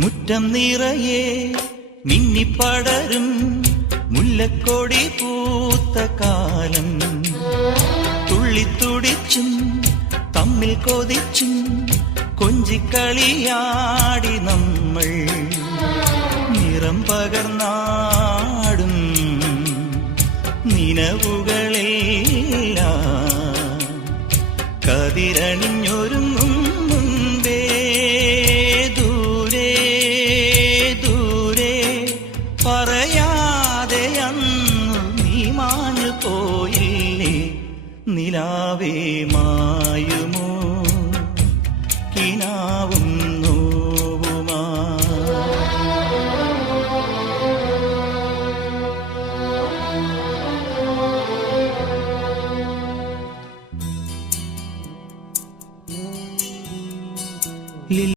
മുറ്റം നിറയെ മിന്നിപ്പടരും മുല്ലക്കൊടി പൂത്ത കാലം. തുള്ളിത്തുടിച്ചും തമ്മിൽ കൊതിച്ചും കൊഞ്ചിക്കളിയാടി നമ്മൾ. നിറം പകർന്നാടും നിനവുകളെല്ലാം കതിരണിഞ്ഞൊരു